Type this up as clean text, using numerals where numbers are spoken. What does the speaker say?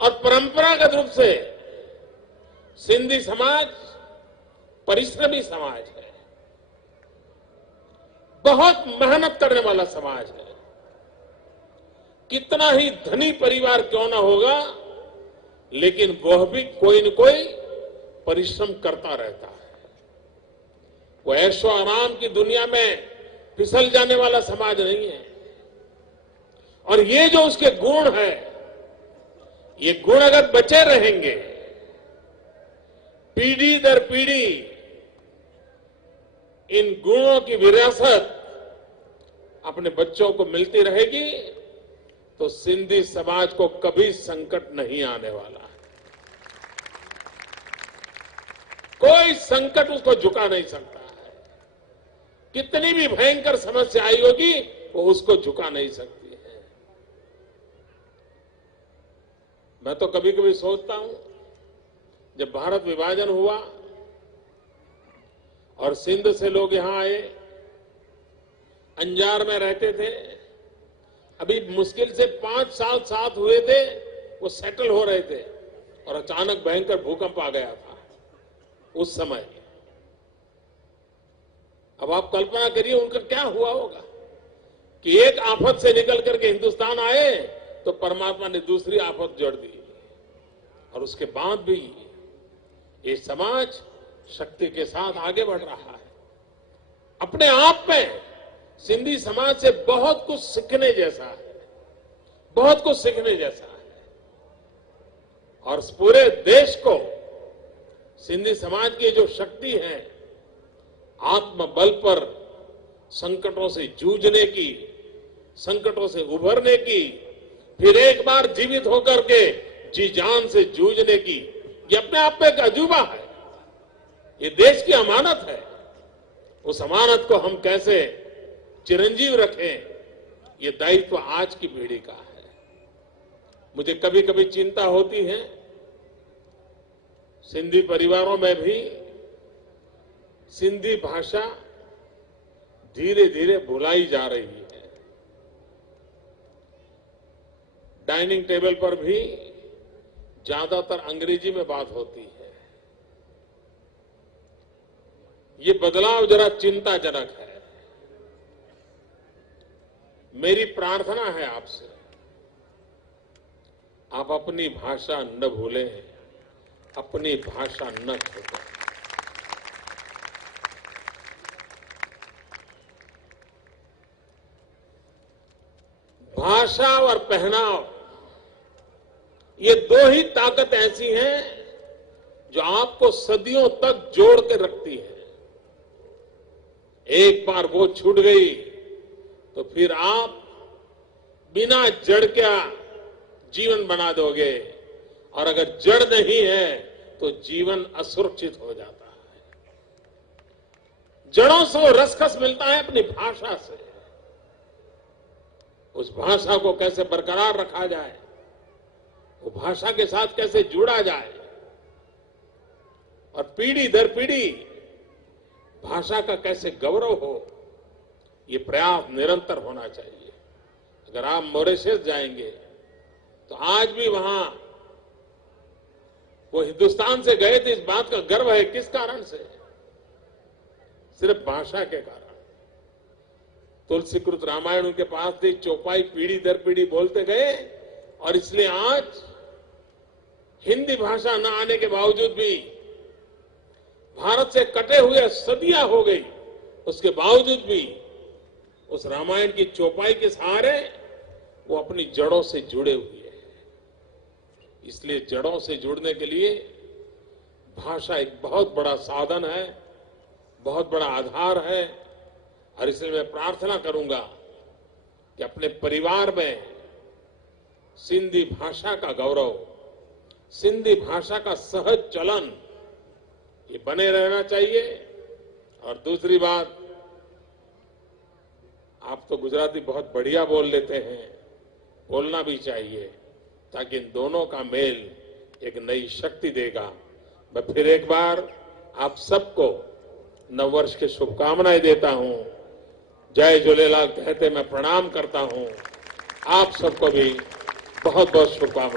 और परंपरागत रूप से सिंधी समाज परिश्रमी समाज है, बहुत मेहनत करने वाला समाज है। कितना ही धनी परिवार क्यों ना होगा, लेकिन वह भी कोई न कोई परिश्रम करता रहता है। वो ऐशो आराम की दुनिया में फिसल जाने वाला समाज नहीं है। और ये जो उसके गुण है, ये गुण अगर बचे रहेंगे, पीढ़ी दर पीढ़ी इन गुणों की विरासत अपने बच्चों को मिलती रहेगी, तो सिंधी समाज को कभी संकट नहीं आने वाला है। कोई संकट उसको झुका नहीं सकता है। कितनी भी भयंकर समस्या आई होगी, वो उसको झुका नहीं सकती है। मैं तो कभी कभी सोचता हूं, जब भारत विभाजन हुआ और सिंध से लोग यहां आए, अंजार में रहते थे, अभी मुश्किल से 5 साल साथ हुए थे, वो सेटल हो रहे थे, और अचानक भयंकर भूकंप आ गया था उस समय। अब आप कल्पना करिए उनका क्या हुआ होगा कि एक आफत से निकल करके हिंदुस्तान आए तो परमात्मा ने दूसरी आफत जोड़ दी, और उसके बाद भी ये समाज शक्ति के साथ आगे बढ़ रहा है। अपने आप में सिंधी समाज से बहुत कुछ सीखने जैसा है, बहुत कुछ सीखने जैसा है। और पूरे देश को सिंधी समाज की जो शक्ति है, आत्मबल पर संकटों से जूझने की, संकटों से उभरने की, फिर एक बार जीवित होकर के जी जान से जूझने की, ये अपने आप में एक अजूबा है। ये देश की अमानत है। उस अमानत को हम कैसे चिरंजीव रखें, ये दायित्व आज की पीढ़ी का है। मुझे कभी कभी चिंता होती है, सिंधी परिवारों में भी सिंधी भाषा धीरे धीरे भुलाई जा रही है। डाइनिंग टेबल पर भी ज्यादातर अंग्रेजी में बात होती है। ये बदलाव जरा चिंताजनक है। मेरी प्रार्थना है आपसे, आप अपनी भाषा न भूलें, अपनी भाषा न छोड़ें। भाषा और पहनाव, ये दो ही ताकत ऐसी हैं जो आपको सदियों तक जोड़ के रखती है। एक बार वो छूट गई तो फिर आप बिना जड़ क्या जीवन बना दोगे, और अगर जड़ नहीं है तो जीवन असुरक्षित हो जाता है। जड़ों से वो रसखस मिलता है अपनी भाषा से। उस भाषा को कैसे बरकरार रखा जाए, वो भाषा के साथ कैसे जुड़ा जाए, और पीढ़ी दर पीढ़ी भाषा का कैसे गौरव हो, ये प्रयास निरंतर होना चाहिए। अगर आप मॉरिशस जाएंगे तो आज भी वहां वो हिंदुस्तान से गए थे, इस बात का गर्व है। किस कारण से? सिर्फ भाषा के कारण। तुलसीकृत रामायण उनके पास थी, चौपाई पीढ़ी दर पीढ़ी बोलते गए, और इसलिए आज हिंदी भाषा न आने के बावजूद भी, भारत से कटे हुए सदियां हो गई, उसके बावजूद भी उस रामायण की चौपाई के सहारे वो अपनी जड़ों से जुड़े हुए हैं। इसलिए जड़ों से जुड़ने के लिए भाषा एक बहुत बड़ा साधन है, बहुत बड़ा आधार है। और इसलिए मैं प्रार्थना करूंगा कि अपने परिवार में सिंधी भाषा का गौरव, सिंधी भाषा का सहज चलन, ये बने रहना चाहिए। और दूसरी बात, आप तो गुजराती बहुत बढ़िया बोल लेते हैं, बोलना भी चाहिए, ताकि इन दोनों का मेल एक नई शक्ति देगा। मैं फिर एक बार आप सबको नववर्ष की शुभकामनाएं देता हूं। जय झूलेलाल कहते मैं प्रणाम करता हूं। आप सबको भी बहुत बहुत शुभकामनाएं।